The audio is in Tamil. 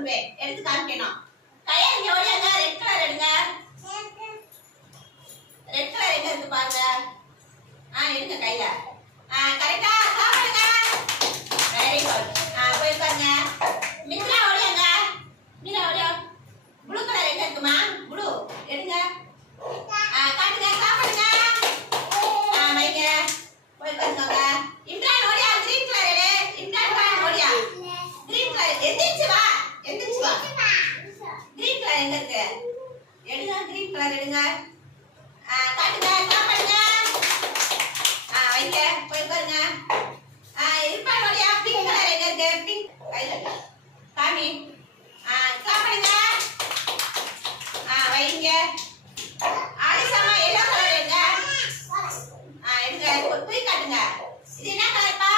சொல்வேன். எடுத்து காமிக்கணும். கையை இங்க ஓடியாங்க. ரெட் கலர் எடுங்க. ரெட் கலர் எங்க இருக்கு பாருங்க. எடுங்க கையில. கரெக்டா சாப்பிடுங்க. Very good. போய் பாருங்க. மித்ரா ஓடியாங்க. மீரா ஓடியா. ப்ளூ கலர் எங்க இருக்குமா? ப்ளூ எடுங்க. காட்டுங்க சாப்பிடுங்க. வைங்க. போய் பாருங்க. இம்ரான் ஓடியா. கிரீன் கலர் எடு. இம்ரான் ஓடியா. கிரீன் கலர் எந்திரிச்சு வா. எந்திரிச்சு வா. கிரீன் கலர் எங்க இருக்கு? எடுங்க. கிரீன் கலர் எடுங்க. காட்டுங்க சாப்பிடுங்க. வைங்க. போய் பாருங்க. இர்பான் ஓடியா. பிங்க் கலர் எங்க இருக்கு? பிங்க் கையில காமி. சாப்பிடுங்க. வைங்க. ஆலிசாமா எல்லோ கலர் எடுங்க. எடுங்க. தூக்கி காட்டுங்க. இது என்ன கலர்ப்பா?